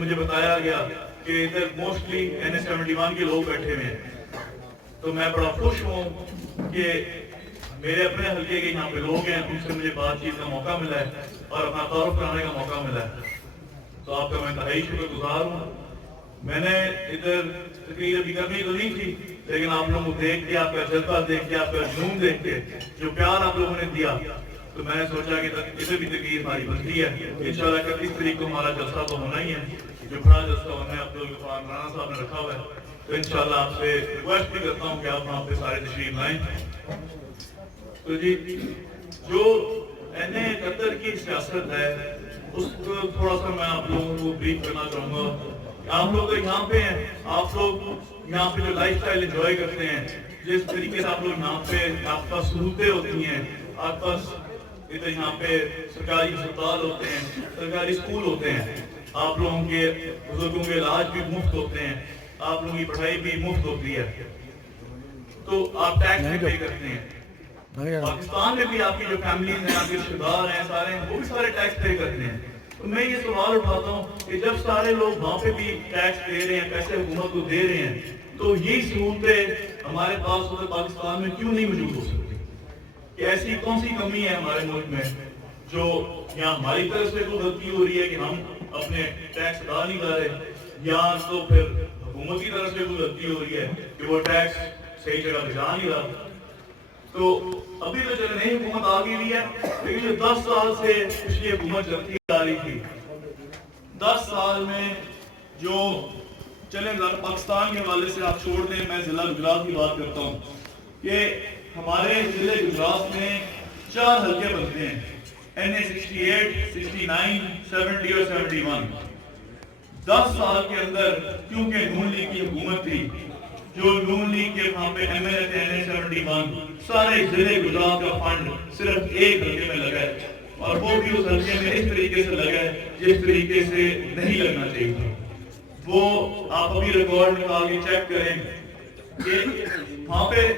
مجھے بتایا گیا کہ ادھر موسٹلی NS71 کے لوگ بیٹھے ہوئے ہیں، تو میں بڑا خوش ہوں کہ میرے اپنے حلقے کے یہاں پہ لوگ ہیں، ان سے مجھے بات چیت کا موقع ملا ہے اور اپنا تعارف کرانے کا موقع ملا ہے، تو آپ کا میں انتہائی شکر گزار ہوں۔ میں نے ادھر تقریر ابھی کرنی تو نہیں تھی، لیکن آپ لوگوں کو دیکھ کے، آپ کا جذبہ دیکھ کے، آپ کا جنون دیکھ کے، جو پیار آپ لوگوں نے دیا، تو میں نے سوچا کہ ادھر بھی تقریر ہماری بنتی ہے۔ انشاءاللہ 31 تاریخ کو ہمارا جلسہ تو ہونا ہی ہے، جو بڑا جلسہ ہونا ہے عبدالغفار رانا صاحب نے رکھا ہوا ہے، تو انشاءاللہ آپ سے ریکویسٹ بھی کرتا ہوں کہ آپ وہاں پہ سارے تشریف لائیں۔ تو جی، جو NA71 کی سیاست ہے اس کو تھوڑا سا میں آپ لوگوں کو بریف کرنا چاہوں گا۔ آپ لوگ یہاں پہ ہیں، آپ لوگ یہاں پہ جو لائف سٹائل انجوائے کرتے ہیں، جس طریقے سے آپ لوگ یہاں پہ، آپ کا سہولتیں ہوتی ہیں، آپ پاس ادھر یہاں پہ سرکاری ہسپتال ہوتے ہیں، سرکاری اسکول ہوتے ہیں، آپ لوگوں کے بزرگوں کے علاج بھی مفت ہوتے ہیں، آپ لوگوں کی پڑھائی بھی مفت ہوتی ہے، تو آپ ٹیکس بھی پے کرتے ہیں۔ پاکستان میں بھی آپ کی جو فیملیز ہیں، آپ کے رشتے دار ہیں، سارے ہیں، وہ بھی سارے ٹیکس پے کرتے ہیں۔ تو میں یہ سوال اٹھاتا ہوں کہ جب سارے لوگ وہاں پہ بھی ٹیکس دے رہے ہیں، پیسے حکومت کو دے رہے ہیں، تو یہ سہولتیں ہمارے پاس ادھر پاکستان میں کیوں نہیں موجود ہو سکتی؟ کہ ایسی کون سی کمی ہے ہمارے ملک میں جو یا ہماری طرف سے کوئی غلطی ہو رہی ہے کہ ہم اپنے ٹیکس ادا نہیں کر رہے، یا تو پھر حکومت کی طرف سے کوئی غلطی ہو رہی ہے کہ وہ ٹیکس صحیح جگہ پہ جا نہیں رہا۔ تو ابھی تو چلے نئی حکومت آ گئی ہے، لیکن جو 10 سال سے پچھلی حکومت چلتی آ رہی تھی، 10 سال میں جو چلے پاکستان کے حوالے سے آپ چھوڑ دیں، میں ضلع گجرات کی بات کرتا ہوں کہ ہمارے ضلع گجرات میں 4 حلقے بنتے ہیں، NA68، 69، 70 اور 71۔ 10 سال کے اندر کیونکہ نون لیگ کی حکومت تھی، جو نون لیگ کے وہاں پہ MLA تھے NA71، سارے ضلع گجرات کا فنڈ صرف ایک حلقے میں لگا ہے، اور وہ بھی اس حلقے میں اس طریقے سے لگا ہے جس طریقے سے نہیں لگنا چاہیے تھا۔ وہ آپ ابھی ریکارڈ نکال کے چیک کریں کہ وہاں پہ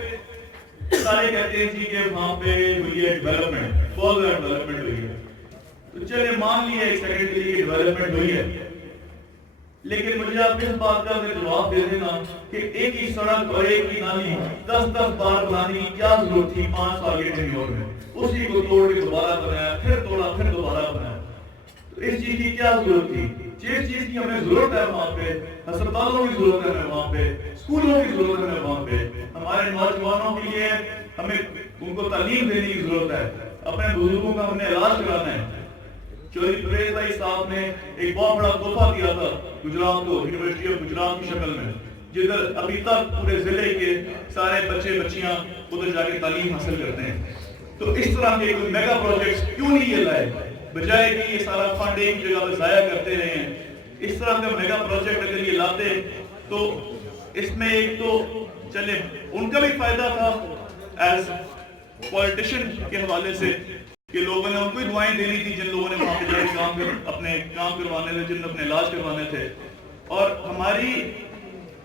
سارے کہتے ہیں جی کہ وہاں پہ ہوئی ہے ڈیولپمنٹ، بہت زیادہ ڈیولپمنٹ ہوئی ہے، تو چلے مان لیے ایک سیکنڈ کے لیے ڈیولپمنٹ ہوئی ہے، لیکن مجھے آپ اس بات کا جواب دے دینا کہ ایک ہی سڑک اور ایک ہی نالی 10 بار بنانے کی کیا ضرورت تھی 5 سال کے ٹینیور میں؟ اسی کو توڑ کے دوبارہ بنایا، پھر توڑا، پھر دوبارہ بنایا، تو اس چیز کی کیا ضرورت تھی؟ جس چیز کی ہمیں ضرورت ہے وہاں پہ، ہسپتالوں کی ضرورت ہے ہمیں وہاں پہ، اسکولوں کی ضرورت ہے ہمیں وہاں پہ، ہمارے نوجوانوں کے لیے ہمیں ان کو تعلیم دینے کی ضرورت ہے، اپنے بزرگوں کا ہم نے علاج کرانا ہے۔ چودھری پرویز بھائی صاحب نے ایک بہت بڑا تحفہ دیا تھا گجرات کو، یونیورسٹی آف گجرات کی شکل میں، جدھر ابھی تک پورے ضلع کے سارے بچے بچیاں ادھر جا کے تعلیم حاصل کرتے ہیں۔ تو اس طرح کے کوئی میگا پروجیکٹس کیوں نہیں یہ لائے، بجائے کہ یہ سارا فنڈ ایک جگہ پہ ضائع کرتے رہے ہیں؟ اس طرح کا میگا پروجیکٹ اگر یہ لاتے تو اس میں ایک تو چلے ان کا بھی فائدہ تھا ایز پولیٹیشین کے حوالے سے کہ لوگوں نے ان کو دعائیں دینی تھی جن لوگوں نے وہاں پہ جائے اپنے کام کروانے تھے، جن اپنے علاج کروانے تھے، اور ہماری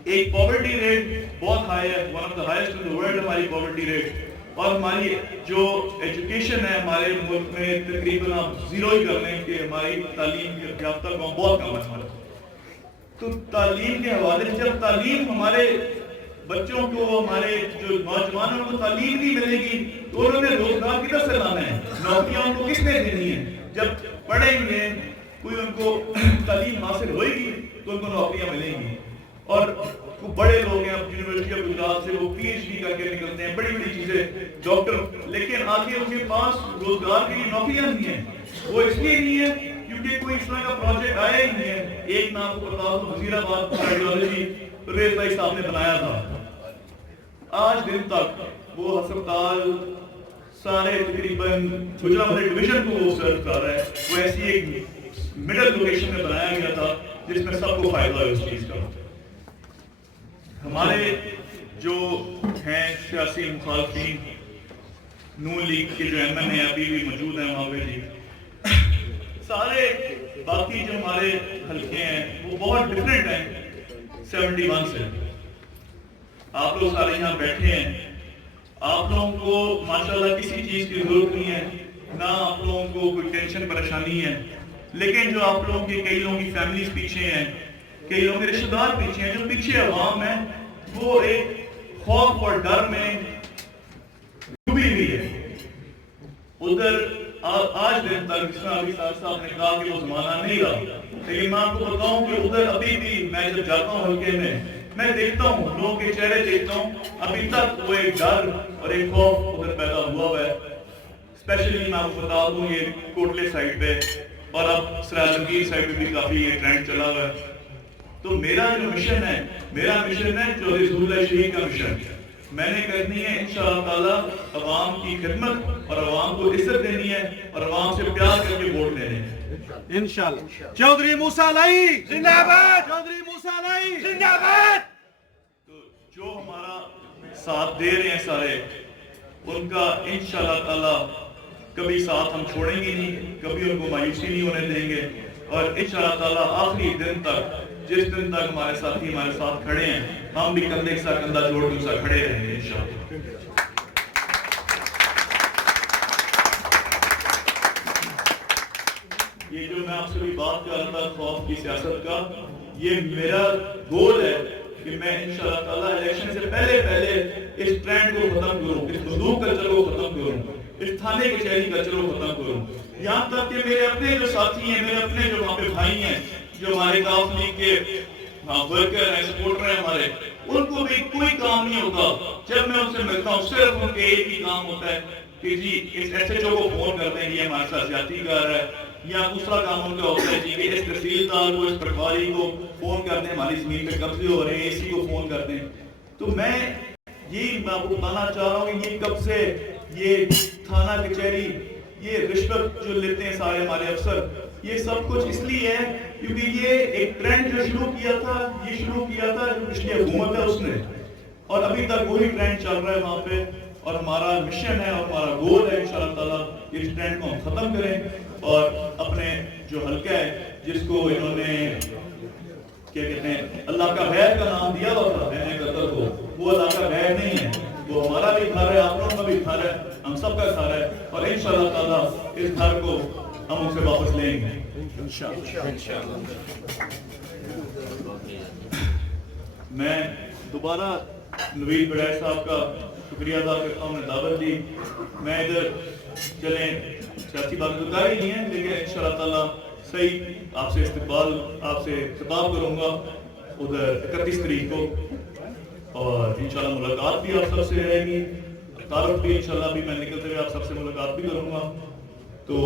ایک پاورٹی ریٹ بہت ہائی ہے، one of the highest in the world ہماری پاورٹی ریٹ، اور ہماری جو ایجوکیشن ہے ہمارے ملک میں تقریباً آپ زیرو ہی کر لیں کہ ہماری تعلیم یافتہ قوم بہت کم ہے ہمارا۔ تو تعلیم کے حوالے سے جب تعلیم ہمارے بچوں کو، ہمارے جو نوجوانوں کو تعلیم نہیں ملے گی تو انہوں نے روزگار کدھر سے لانا ہے، نوکریاں ان کو کس نے دینی ہے؟ جب پڑھیں گے، کوئی ان کو تعلیم حاصل ہوئے گی تو ان کو نوکریاں ملیں گی، اور بڑے لوگ ہیں یونیورسٹی آف گجرات سے وہ PhD کر کے نکلتے ہیں، بڑی بڑی چیزیں ڈاکٹر، لیکن آگے ان کے پاس روزگار کے لیے نوکریاں نہیں ہیں۔ وہ اس لیے نہیں ہے کیونکہ کوئی اس طرح کا پروجیکٹ آیا ہی نہیں ہے۔ ایک نام کو بتا دوں، وزیر آباد کارڈیالوجی پرویز بھائی صاحب نے بنایا تھا، آج دن تک وہ ہسپتال سارے تقریباً گجرات ڈویژن کو وہ سرو کر رہا ہے۔ وہ ایسی ایک مڈل لوکیشن میں بنایا گیا تھا جس میں سب کو فائدہ ہے اس چیز کا۔ ہمارے جو ہیں سیاسی مخالفین، نون لیگ کے جو MNA ابھی بھی موجود ہیں وہاں پہ جی، سارے باقی جو ہمارے حلقے ہیں وہ بہت ڈفرینٹ ہیں 71 سے۔ آپ لوگ سارے یہاں بیٹھے ہیں، آپ لوگوں کو ماشاءاللہ کسی چیز کی ضرورت نہیں ہے، نہ آپ لوگوں کو کوئی ٹینشن پریشانی ہے، لیکن جو آپ لوگوں کے کئی لوگوں کی فیملیز پیچھے ہیں، کئی لوگوں کے رشتہ دار پیچھے ہیں، جو پیچھے عوام ہے وہ ایک خوف اور ڈر میں ڈوبی ہوئی ہے. ادھر آج دن تک جس طرح ابھی صاحب نے کہا کہ وہ زمانہ نہیں رہا، لیکن میں آپ کو بتاؤں کہ ادھر ابھی بھی میں جب جاتا ہوں حلقے میں دیکھتا ہوں لوگوں کے چہرے دیکھتا ہوں، ابھی تک وہ ایک ڈر اور ایک خوف ادھر پیدا ہوا ہے. اسپیشلی میں آپ کو بتا دوں یہ کوٹلے سائڈ پہ اور اب سراجگیر سائڈ پہ بھی کافی یہ ٹرینڈ چلا ہوا ہے. تو میرا جو مشن ہے چودھری ظہور اللہ شہید کا مشن میں نے کرنی ہے انشاءاللہ تعالی عوام کی خدمت اور عوام کو عزت دینی ہے اور عوام سے پیار کر کے ووٹ لینے ہیں انشاءاللہ. چودھری موسیٰ علی زندہ باد، چودھری موسیٰ علی زندہ باد. تو جو ہمارا ساتھ دے رہے ہیں سارے، ان کا انشاءاللہ تعالی کبھی ساتھ ہم چھوڑیں گے نہیں، کبھی ان کو مایوسی نہیں ہونے دیں گے، اور انشاءاللہ تعالی آخری دن تک، جس دن تک ہمارے ساتھی ہمارے ساتھ کھڑے ہیں، ہم بھی کندھے کے ساتھ کندھا جوڑ کے ان سے کھڑے رہیں گے انشاءاللہ. یہ جو میں آپ سے بھی بات کر رہا تھا خوف کی سیاست کا، یہ میرا گول ہے کہ میں انشاءاللہ تعالی الیکشن سے پہلے اس ٹرینڈ کو ختم کروں، اس بندوق کلچر کو ختم کروں، اس تھانے کچہری کلچر کو ختم کروں. یہاں تک کہ میرے اپنے جو ساتھی ہیں، میرے اپنے جو وہاں پہ بھائی ہیں، جو ہمارے کاف لیگ کے ورکر ہیں، سپورٹر ہیں ہمارے، ان کو بھی کوئی کام نہیں ہوتا. جب میں ان سے ملتا ہوں صرف ان کے ایک ہی کام ہوتا ہے کہ جی اس ایس ایچ او کو فون کرتے ہیں یہ ہمارے ساتھ زیادتی کر رہا ہے، یا دوسرا کام ان کا ہوتا ہے جی کہ اس تحصیلدار کو، اس پٹواری کو فون کرتے ہیں ہماری زمین پہ قبضے ہو رہے ہیں، اسی کو فون کرتے ہیں. تو میں آپ کو بتانا چاہ رہا ہوں کہ یہ کب سے یہ تھانہ کچہری، یہ رشوت جو لیتے ہیں سارے ہمارے افسر، یہ سب کچھ اس لیے ہے کیونکہ یہ ایک ٹرینڈ جو شروع کیا تھا جو پچھلی حکومت ہے اس نے، اور ابھی تک وہی ٹرینڈ چل رہا ہے وہاں پہ. اور ہمارا مشن ہے اور ہمارا گول ہے انشاءاللہ تعالی اس ٹرینڈ کو ہم ختم کریں اور اپنے جو حلقہ ہے جس کو انہوں نے کیا کہتے ہیں اللہ کا غیر کا نام دیا ہوا تھا اہل قطر کو، وہ اللہ کا غیر نہیں ہے، وہ ہمارا بھی گھر ہے، آپ لوگوں کا بھی گھر ہے، ہم سب کا گھر ہے، اور انشاءاللہ تعالی اس گھر کو ہم اسے واپس لیں گے انشاءاللہ. میں دوبارہ نوید بڑائے صاحب کا شکریہ ادا کرتا ہوں، نے دعوت دی. میں ادھر چلیں سیاسی باتیں تو کر ہی نہیں ہیں، لیکن انشاءاللہ تعالی صحیح آپ سے آپ سے خطاب کروں گا ادھر 31 تاریخ کو، اور انشاءاللہ ملاقات بھی آپ سب سے رہے گی، تعارف بھی انشاءاللہ بھی میں نکلتے ہوئے آپ سب سے ملاقات بھی کروں گا. تو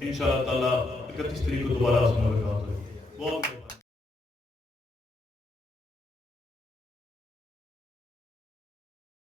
انشاءاللہ تعالی 31 تاریخ کو دوبارہ آپ سے ملاقات ہوگی. بہت